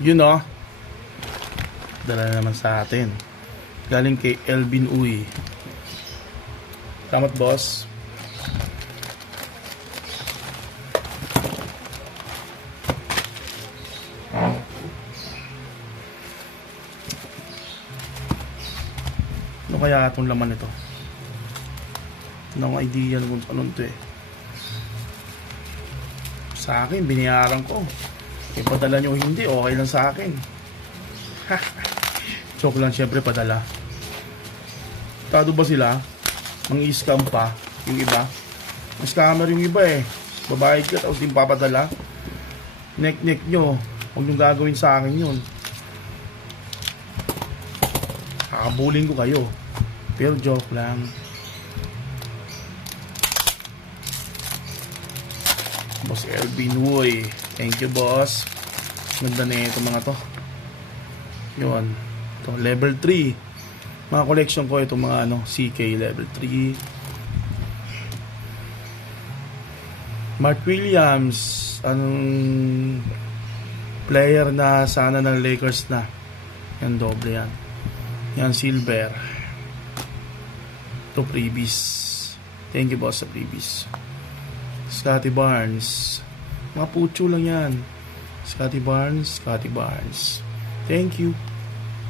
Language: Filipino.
Yun o. Dala na naman sa atin. Galing kay Elvin Uy. Salamat, boss. Ano kaya itong laman nito? No idea kung anong ito eh. Sa akin, binayaran ko. Ipadala nyo hindi, okay lang sa akin. Joke lang, syempre padala. Tado ba sila? Mang-i-scam pa yung iba. Scammer yung iba eh. Babayad ka tapos din papadala. Nek-nek nyo. Huwag nyo gagawin sa akin yun. Kakabulin ko kayo. Pero joke lang. Boss Elvin Uy. Thank you, boss. Ganda na ito mga to. Yun. Ito, level 3. Mga collection ko itong mga CK level 3. Mark Williams. Anong player na sana ng Lakers na. Yan, doble yan. Yan, silver. Ito, freebies. Thank you, boss, sa freebies. Scotty Barnes. Mga pucho lang yan. Scotty Barnes. Thank you.